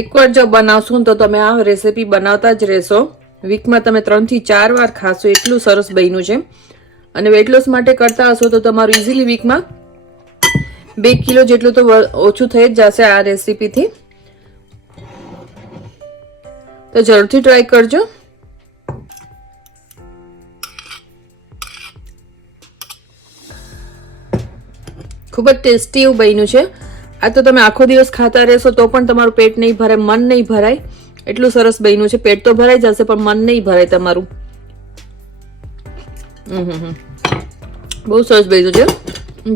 એકવાર જો બનાવશો તો તમે આ રેસીપી બનાવતા જ રહેશો. વીકમાં તમે 3 થી 4 વાર ખાશો, એટલું સરસ બન્યું છે. અને વેટ લોસ માટે કરતા હશો તો તમારું ઇઝીલી વીકમાં 2 કિલો જેટલું તો ઓછું થઈ જ જશે આ રેસીપીથી. તો જરૂરથી ટ્રાય કરજો. ખૂબ જ ટેસ્ટી એવું બન્યું છે. આ તો તમે આખો દિવસ ખાતા રહેશો તો પણ તમારું પેટ નહીં ભરાય, મન નહીં ભરાય, એટલું સરસ બન્યું છે. પેટ તો ભરાઈ જશે પણ મન નહીં ભરાય તમારું. બહુ સરસ બન્યું છે,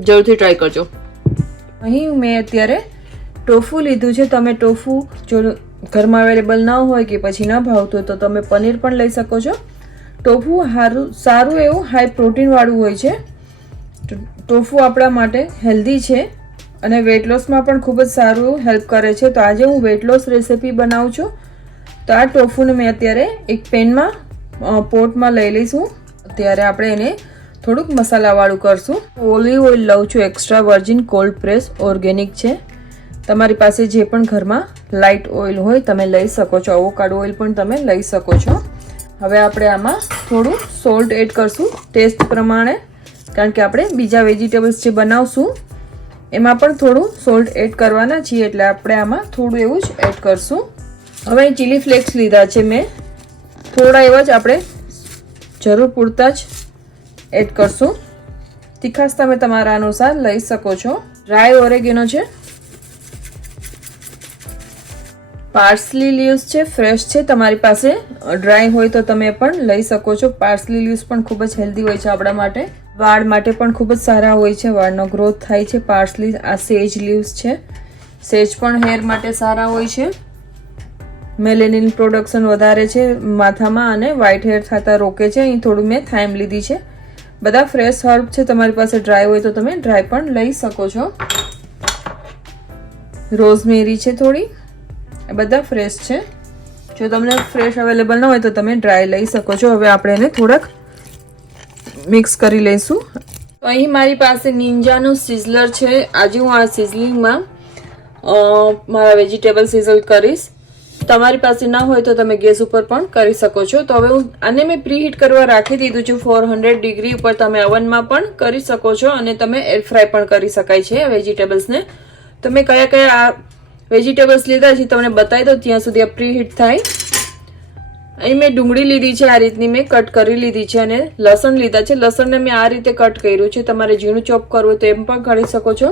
જરૂરથી ટ્રાય કરજો. અહીં મેં અત્યારે ટોફુ લીધું છે. તમે ટોફુ જો ઘરમાં અવેલેબલ ન હોય કે પછી ન ભાવતું તો તમે પનીર પણ લઈ શકો છો. ટોફુ સારું એવું હાઈ પ્રોટીન વાળું હોય છે. ટોફુ આપણા માટે હેલ્ધી છે અને વેટ લોસમાં પણ ખૂબ જ સારું હેલ્પ કરે છે. તો આજે હું વેટ લોસ રેસીપી બનાવું છું. તો આ ટોફુને મેં અત્યારે એક પેનમાં પોટમાં લઈ લઈશું. અત્યારે આપણે એને થોડુંક મસાલાવાળું કરશું. ઓલિવ ઓઇલ લઉં છું, extra virgin cold press organic છે. તમારી પાસે જે પણ ઘરમાં લાઇટ ઓઇલ હોય તમે લઈ શકો છો. અવોકાડો ઓઇલ પણ તમે લઈ શકો છો. હવે આપણે આમાં થોડું સોલ્ટ એડ કરશું ટેસ્ટ પ્રમાણે, કારણ કે આપણે બીજા વેજીટેબલ્સ જે બનાવશું એમાં પણ થોડું સોલ્ટ એડ કરવાના છીએ, એટલે આપણે આમાં થોડું એવું જ એડ કરશું. હવે અહીં ચીલી ફ્લેક્સ લીધા છે મેં, થોડા એવા જ આપણે જરૂર પૂરતા જ એડ કરશું. તીખાશ તમે તમારા અનુસાર લઈ શકો છો. ડ્રાય ઓરેગેનો છે, પાર્સલી લીવ્સ છે, ફ્રેશ છે. તમારી પાસે ડ્રાય હોય તો તમે પણ લઈ શકો છો. પાર્સલી લીવ્સ પણ ખૂબ જ હેલ્ધી હોય છે આપણા માટે. વાળ માટે પણ ખૂબ જ સારા હોય છે, વાળનો ગ્રોથ થાય છે. પાર્સલી, આ સેજ લીવ્સ છે, સેજ પણ હેર માટે સારા હોય છે. મેલેનિન પ્રોડક્શન વધારે છે માથામાં અને વ્હાઇટ હેર થતા રોકે છે. અહીં થોડું મેં થાઇમ લીધી છે. બધા ફ્રેશ હર્બ છે. તમારી પાસે ડ્રાય હોય તો તમે ડ્રાય પણ લઈ શકો છો. રોઝમેરી છે થોડી, બધા ફ્રેશ છે. જો તમને ફ્રેશ અવેલેબલ ન હોય તો તમે ડ્રાય લઈ શકો છો. હવે આપણે એને થોડાક મિક્સ કરી લઈશું. તો અહીં મારી પાસે નિંજાનું સિઝલર છે. આજે હું આ સિઝલિંગમાં મારા વેજીટેબલ સિઝલ કરીશ. તમારી પાસે ના હોય તો તમે ગેસ ઉપર પણ કરી શકો છો. તો હવે હું આને મેં પ્રીહીટ કરવા રાખી દીધું છે 400 ડિગ્રી ઉપર. તમે ઓવનમાં પણ કરી શકો છો અને તમે એર ફ્રાય પણ કરી શકાય છે વેજીટેબલ્સને. તમે કયા કયા આ વેજીટેબલ્સ લીધા છે તમને બતાવી દો ત્યાં સુધી આ પ્રીહીટ થાય. અહીં મેં ડુંગળી લીધી છે, આ રીતની મેં કટ કરી લીધી છે, અને લસણ લીધા છે. લસણને મેં આ રીતે કટ કર્યું છે. તમારે ઝીણું ચોપ કરવું હોય તો એમ પણ કરી શકો છો.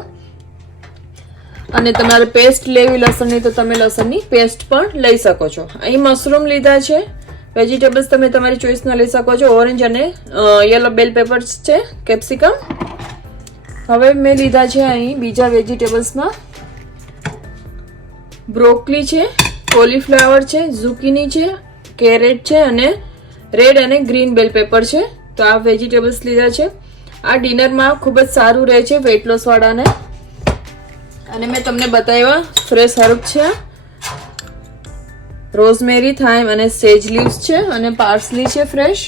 અને તમારે પેસ્ટ લેવી લસણની તો તમે લસણની પેસ્ટ પણ લઈ શકો છો. અહીં મશરૂમ લીધા છે. વેજીટેબલ્સ તમે તમારી ચોઈસના લઈ શકો છો. ઓરેન્જ અને યલો બેલ પેપર્સ છે, કેપ્સિકમ. હવે મેં લીધા છે અહીં બીજા વેજીટેબલ્સમાં બ્રોકલી છે, કોલીફ્લાવર છે, ઝુકીની છે, કેરેટ છે અને રેડ અને ગ્રીન બેલ પેપર છે. તો આ વેજીટેબલ્સ લીધા છે. આ ડિનરમાં ખૂબ જ સારું રહે છે વેટ લોસ વાળાને. અને મેં તમને બતાવ્યા ફ્રેશ હર્બ છે, રોઝમેરી, થાઇમ અને સેજ લીવ્સ છે, અને પાર્સલી છે, ફ્રેશ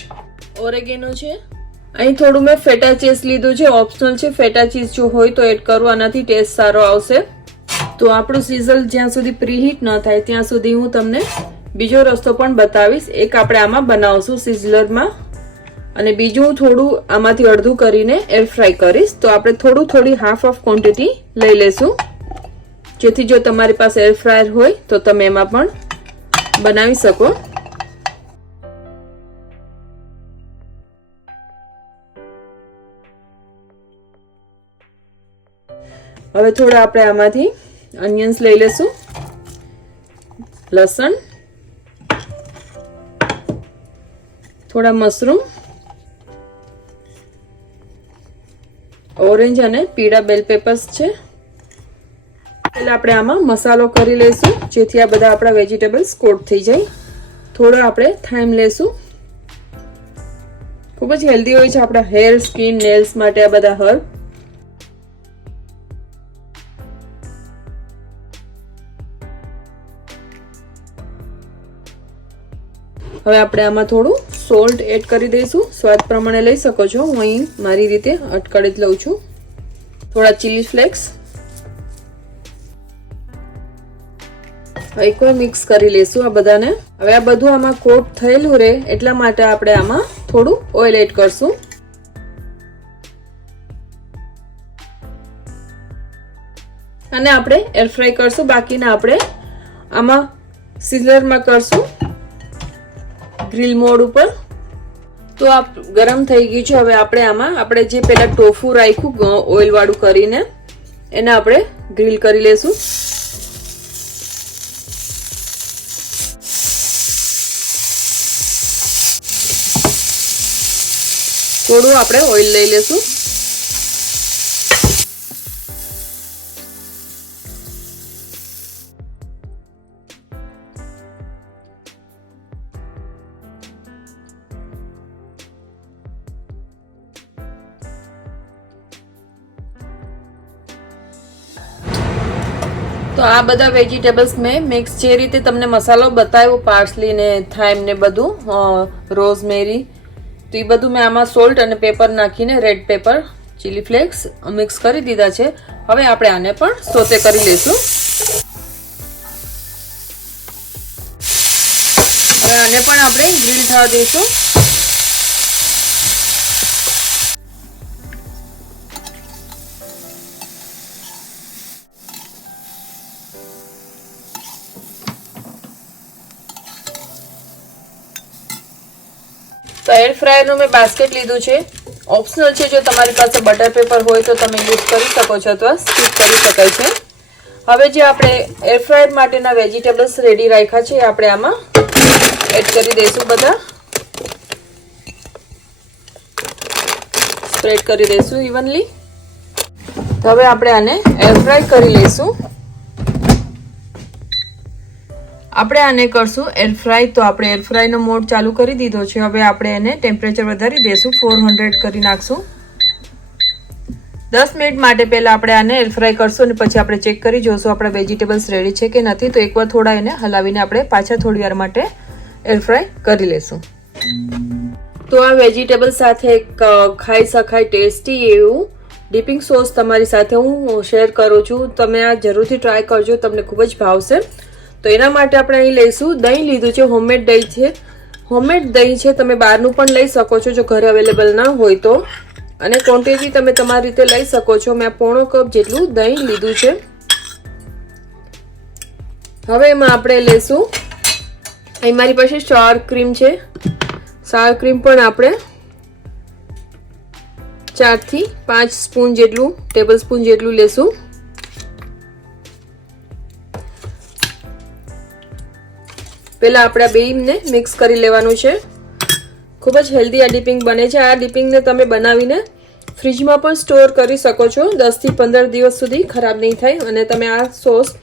ઓરેગેનો છે. અહીં થોડું મેં ફેટા ચીઝ લીધું છે, ઓપ્શનલ છે. ફેટા ચીઝ જો હોય તો એડ કરો, આનાથી ટેસ્ટ સારો આવશે. તો આપણું સિઝલ જ્યાં સુધી પ્રીહીટ ન થાય ત્યાં સુધી હું તમને બીજો રસ્તો પણ બતાવીશ. એક આપણે આમાં બનાવશું સિઝલરમાં, અને બીજું હું થોડું આમાંથી અડધું કરીને એર ફ્રાય કરીશ. તો આપણે થોડી હાફ ઓફ ક્વોન્ટિટી લઈ લેશું, જેથી જો તમારી પાસે એર ફ્રાયર હોય તો તમે એમાં પણ બનાવી શકો. હવે થોડા આપણે આમાંથી ઓનિયન્સ લઈ લેશું, લસણ, થોડા મશરૂમ, ઓરેન્જ અને પીળા બેલ પેપર્સ છે. એટલે આપણે આમાં મસાલો કરી લઈશું જેથી આ બધા આપણા વેજીટેબલ્સ કોટ થઈ જાય. થોડો આપણે થાઇમ લેશું. ખૂબ જ હેલ્ધી હોય છે આપણા હેર, સ્કિન, નેલ્સ માટે આ બધા હર્બ. હવે આપણે આમાં થોડું સોલ્ટ એડ કરી દઈશું. સ્વાદ પ્રમાણે લઈ શકો છો. હું અહીં મારી રીતે અટકળીત લઉં છું. થોડા ચીલી ફ્લેક્સ, એકવાર મિક્સ કરી લેશું આ બધાને. હવે આ બધું આમાં કોટ થયેલું રહે એટલા માટે આપણે આમાં થોડું ઓઇલ એડ કરશું. અને આપણે એર ફ્રાય કરશું. બાકીના આપણે આમાં સિઝલરમાં કરશું ગ્રીલ મોડ ઉપર. તો આ ગરમ થઈ ગયું છે. હવે આપણે આમાં આપણે જે પેલા ટોફુ રાખ્યું ઓઇલ વાળું કરીને એને આપણે ગ્રીલ કરી લેશું. થોડું આપણે ઓઇલ લઈ લેશું. તો આ બધા વેજીટેબલ્સ મેં મિક્સ જે રીતે તમને મસાલો બતાવ્યો પાર્સલી ને થાઇમ ને બધું રોઝમેરી તો એ બધું મેં આમાં સોલ્ટ અને પેપર નાખીને red paper chilli flakes mix કરી દીધા છે. હવે આપણે આને પણ સોતે કરી લઈશું. હવે આને પણ આપણે ગ્રીલ થવા દઈશું. તો એર ફ્રાયર નું મેં બાસ્કેટ લીધું છે. ઓપ્શનલ છે. જો તમારી પાસે બટર પેપર હોય તો તમે યુઝ કરી શકો છો અથવા સ્કીપ કરી શકાય છે. હવે જે આપણે એર ફ્રાયર માટેના વેજીટેબલ્સ રેડી રાખ્યા છે આપણે આમાં એડ કરી દઈશું. બધા સ્પ્રેડ કરી દઈશું ઇવનલી. તો હવે આપણે આને એર ફ્રાય કરી લઈશું. આપણે આને કરશું એર ફ્રાય. તો આપણે એર ફ્રાય નો મોડ ચાલુ કરી દીધો છે. હવે આપણે એને ટેમ્પરેચર વધારી દઈશું 400 કરી નાખશું. 10 મિનિટ માટે પહેલા આપણે આને એર ફ્રાય કરશું અને પછી આપણે ચેક કરી જોશું આપણા વેજીટેબલ્સ રેડી છે કે નથી. તો એકવાર થોડા એને હલાવીને આપણે પાછા થોડી વાર માટે એર ફ્રાય કરી લેશું. તો આ વેજીટેબલ સાથે ખાઈ શકાય ટેસ્ટી એવું ડીપિંગ સોસ તમારી સાથે હું શેર કરું છું. તમે આ જરૂરથી ટ્રાય કરજો, તમને ખૂબ જ ભાવશે. તો એના માટે આપણે અહીં લઈશું દહીં લીધું છે. હોમમેડ દહીં છે. હોમમેડ દહીં છે. તમે બહારનું પણ લઈ શકો છો જો ઘરે અવેલેબલ ના હોય તો. અને ક્વોન્ટિટી તમે તમારી રીતે લઈ શકો છો. મેં 1/4 કપ જેટલું દહીં લીધું છે. હવે એમાં આપણે લઈશું અહીં મારી પાસે સોર ક્રીમ છે. સોર ક્રીમ પણ આપણે 4 થી 5 સ્પૂન જેટલું ટેબલ સ્પૂન જેટલું લેશું. પહેલા આપણે બેને મિક્સ કરી લેવાનું છે. ખૂબ જ હેલ્ધી આ ડિપિંગ બને છે. આ ડિપિંગને તમે બનાવીને ફ્રીજમાં પણ સ્ટોર કરી શકો છો. 10 થી 15 દિવસ સુધી ખરાબ નહીં થાય. અને તમે આ સોસ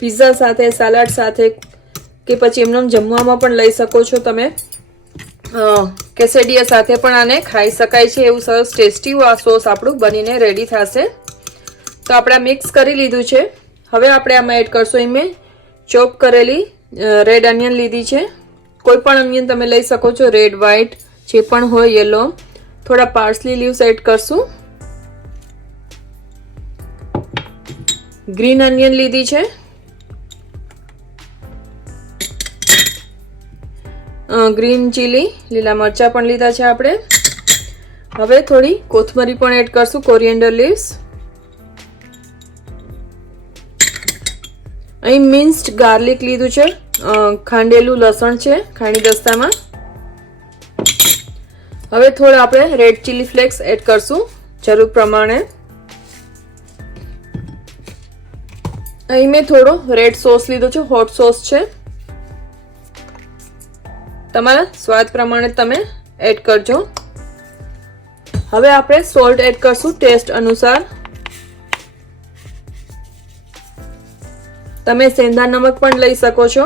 પિઝા સાથે, સલાડ સાથે કે પછી એમને જમવામાં પણ લઈ શકો છો. તમે કેસેડિયા સાથે પણ આને ખાઈ શકાય છે. એવું સરસ ટેસ્ટી આ સોસ આપણું બનીને રેડી થશે. તો આપણે મિક્સ કરી લીધું છે. હવે આપણે આમાં એડ કરશું. અહીં મેં ચોપ કરેલી રેડ અનિયન લીધી છે. કોઈ પણ અનિયન તમે લઈ શકો છો. રેડ, વ્હાઈટ જે પણ હોય, યલો. થોડા પાર્સલી લીવ્સ એડ કરશું. ગ્રીન અનિયન લીધી છે. ગ્રીન ચીલી, લીલા મરચા પણ લીધા છે આપણે. હવે થોડી કોથમરી પણ એડ કરશું, કોરિએન્ડર લીવ્સ. અહીં મિન્સ્ડ ગાર્લિક લીધું છે. ખાંડેલું લસણ છે ખાણી દસ્તામાં. હવે થોડા આપણે રેડ ચીલી ફ્લેક્સ એડ કરશું જરૂર પ્રમાણે. અહીં મેં થોડો રેડ સોસ લીધો છે. હોટ સોસ છે. તમારા સ્વાદ પ્રમાણે તમે એડ કરજો. હવે આપણે સોલ્ટ એડ કરશું ટેસ્ટ અનુસાર. તમે સેંધા નમક પણ લઈ શકો છો.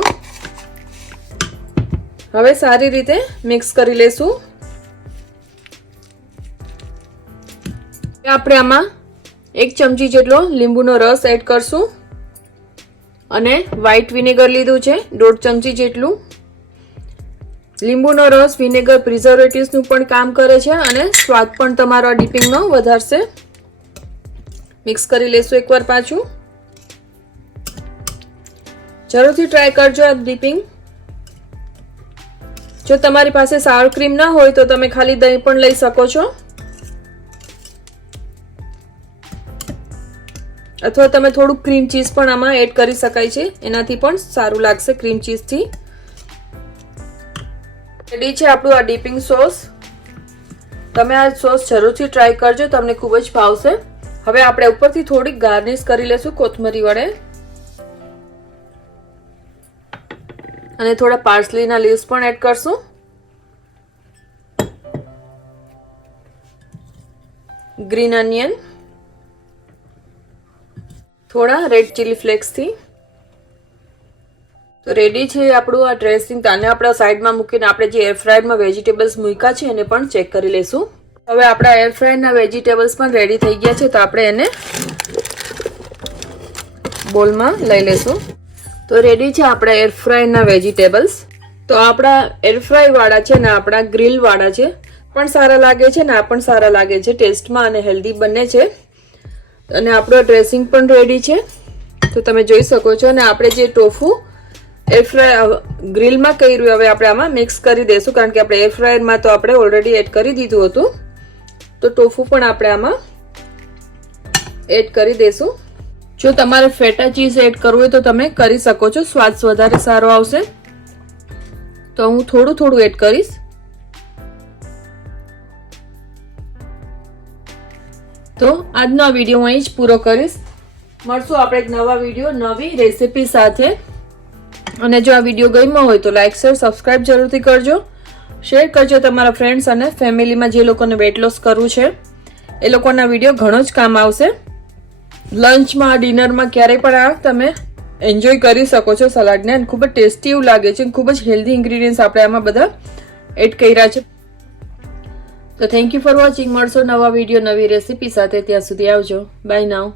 હવે સારી રીતે મિક્સ કરી લેશું. આપણે આમાં 1 ચમચી જેટલો લીંબુનો રસ એડ કરશું. અને વ્હાઈટ વિનેગર લીધું છે 1.5 ચમચી જેટલું. લીંબુનો રસ, વિનેગર પ્રિઝર્વેટિવ્સનું પણ કામ કરે છે અને સ્વાદ પણ તમારો ડીપિંગનો વધારશે. મિક્સ કરી લેશું એકવાર પાછું. જરૂરથી ટ્રાય કરજો આ ડીપિંગ. જો તમારી પાસે સાવર ક્રીમ ના હોય તો તમે ખાલી દહીં પણ લઈ શકો છો, અથવા તમે થોડું ક્રીમ ચીઝ પણ આમાં એડ કરી શકાય છે, એનાથી પણ સારું લાગશે ક્રીમ ચીઝથી. રેડી છે આપણું આ ડીપિંગ સોસ. તમે આ સોસ જરૂરથી ટ્રાય કરજો, તમને ખૂબ જ ભાવશે. હવે આપણે ઉપરથી થોડીક ગાર્નિશ કરી લેશું કોથમરી વડે અને થોડા પાર્સલીના લીવ્સ પણ એડ કરશું. ગ્રીન અનિયન, થોડા રેડ ચીલી ફ્લેક્સથી. તો રેડી છે આપણું આ ડ્રેસિંગ. આને આપણે સાઈડમાં મૂકીને આપણે જે એરફ્રાયરમાં વેજીટેબલ્સ મૂક્યા છે એને પણ ચેક કરી લેશું. હવે આપણા એરફ્રાયરના વેજીટેબલ્સ પણ રેડી થઈ ગયા છે, તો આપણે એને બોલમાં લઈ લેશું. તો રેડી છે આપણા એરફ્રાયરના વેજીટેબલ્સ. તો આપણા એરફ્રાય વાળા છે ને આપણા ગ્રીલ વાળા છે, પણ સારા લાગે છે ને આ પણ સારા લાગે છે ટેસ્ટમાં, અને હેલ્ધી બંને છે. અને આપણો ડ્રેસિંગ પણ રેડી છે, તો તમે જોઈ શકો છો. અને આપણે જે ટોફુ એરફ્રાય ગ્રીલમાં કર્યું હવે આપણે આમાં મિક્સ કરી દઈશું, કારણ કે આપણે એરફ્રાયરમાં તો આપણે ઓલરેડી એડ કરી દીધું હતું. તો ટોફુ પણ આપણે આમાં એડ કરી દઈશું. જો તમારે ફેટા ચીઝ એડ કરવું હોય તો તમે કરી શકો છો, સ્વાદ વધારે સારો આવશે. તો હું થોડું થોડું એડ કરીશ. તો આજનો આ વિડીયો હું અહીં જ પૂરો કરીશ. મળશું આપણે એક નવા વિડીયો નવી રેસીપી સાથે. અને જો આ વિડીયો ગમ્યો હોય તો લાઈક શેર સબસ્ક્રાઇબ જરૂરથી કરજો. શેર કરજો તમારા ફ્રેન્ડ્સ અને ફેમિલીમાં જે લોકોને વેટ લોસ કરવું છે એ લોકોના વિડીયો ઘણો જ કામ આવશે. લંચમાં ડિનરમાં ક્યારેય પણ આ તમે એન્જોય કરી શકો છો સલાડને, અને ખૂબ જ ટેસ્ટી એવું લાગે છે. ખૂબ જ હેલ્ધી ઇન્ગ્રીડિયન્ટ્સ આપણે આમાં બધા એડ કર્યા છે. તો થેન્ક યુ ફોર વોચિંગ. મળશો નવા વિડીયો નવી રેસીપી સાથે. ત્યાં સુધી આવજો. Buy now.